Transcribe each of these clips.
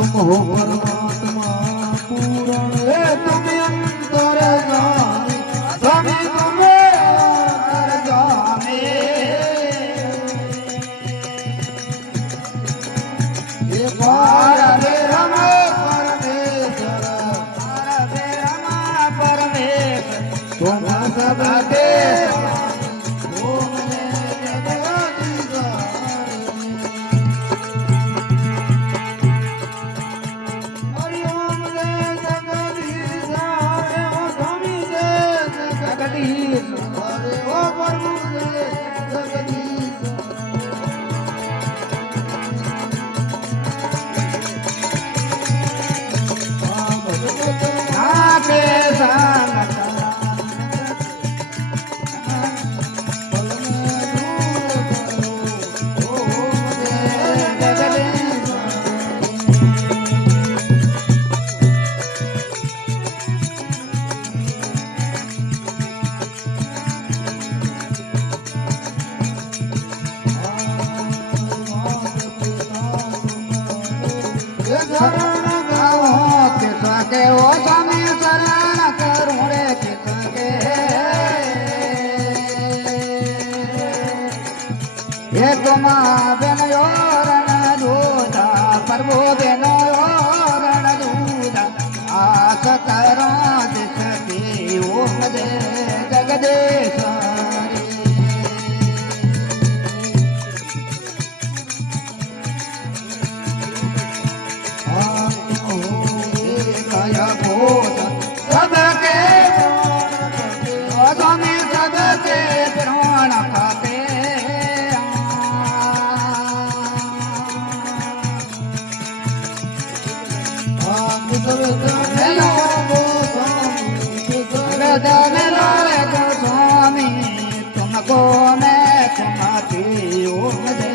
तुम हो परमात्मा पूर्ण हे तुम अंतर जाने स्वामी तुम अंतर जाने ये पार रे रम परमेश्वर पार रे रम परमेश्वर तुम सबके शरण गाओ किसके ओ स्वामी शरण करूं रे किसके ये तुमा बिन रण दूधा प्रभु बिन रण दूधा आस करो जिसकी ओम दे जगदीश स्वामी तुमको मैं क्षमाती ओम दे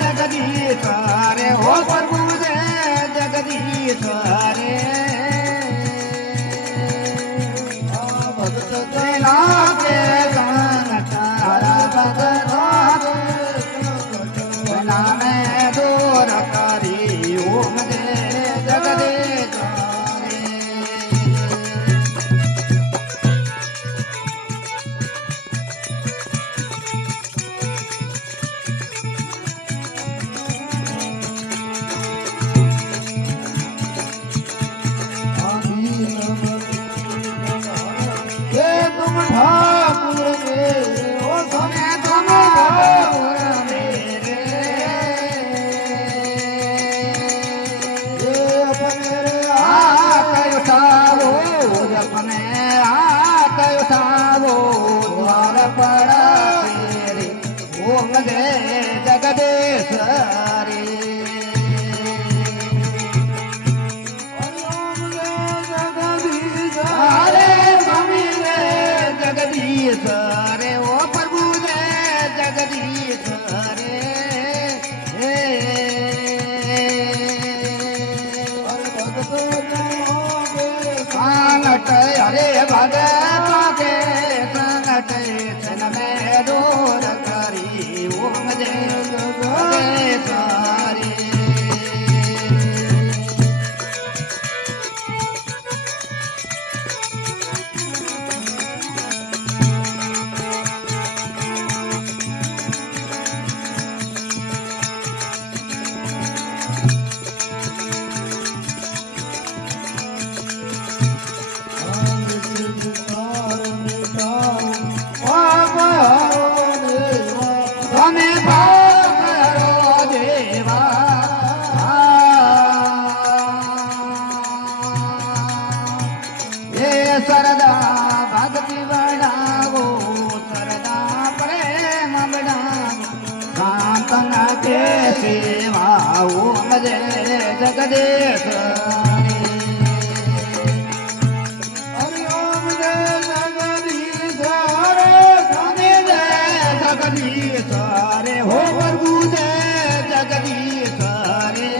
जगदीश रे हो प्रभु दे जगदीश रे भगत के गान तारा भगत नाम दूर करी ओम दे जगदीश ओम दे जगदीश रे स्वामी रे जगदीश रे ओ प्रभु रे जगदीश रे संगट हरे भगत के संगट सन में दूर करी ओम दे जगदीश रे सरदा भक्ति बढ़ावो सरदा प्रेम बढ़ावो कांतन के सेवा ओम दे जगदीश हरि ओम दे जगदीश रे स्वामी दे जगदीश रे हो प्रभु दे जगदीश रे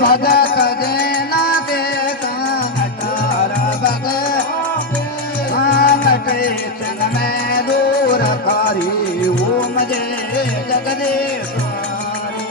भगत देना के કરી ઓમ જય જગદીશ્વરી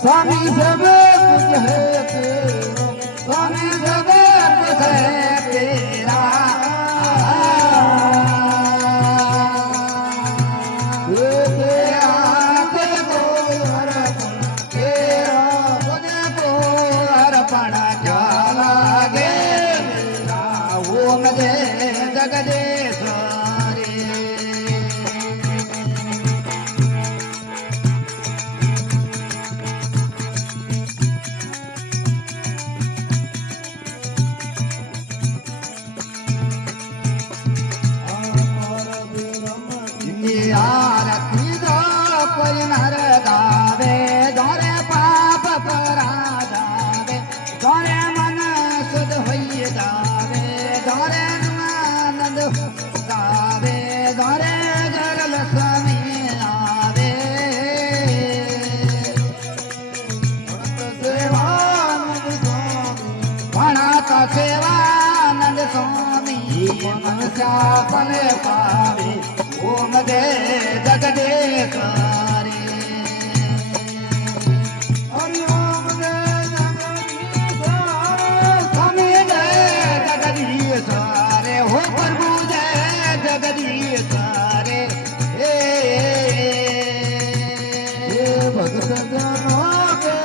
स्वामी सब कुछ है तेरा स्वामी सब कुछ है तेरा अर्पण क्या लागे ओम जय जगदीश्वरी आरती दो कोई नर गावे दौरे पाप परा जावे दौरे मन शुद्ध होई जावे दौरे आनंद गावे दौरे गरल स्वामी आवे भणत सेवानंद स्वामी मन श्यापन पावे ओम जय जगदीश्वरी हरि ओम जय जगदीश्वर स्वामी जय जगदीश्वरे हो प्रभु जय जगदीश्वरे हे भगत जनों के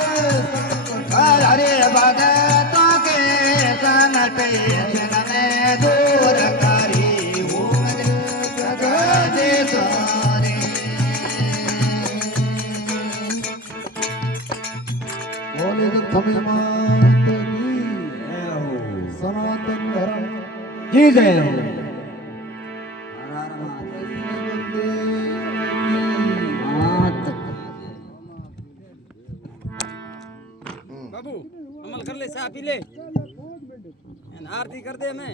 हरे भगतों के संकट जन में दूर करी ओम जय जगदीश्वरी बोले थमे मात की सनातन धर्म की जय बाबू अमल कर ले, चाय पी ले, आरती कर दे। मैं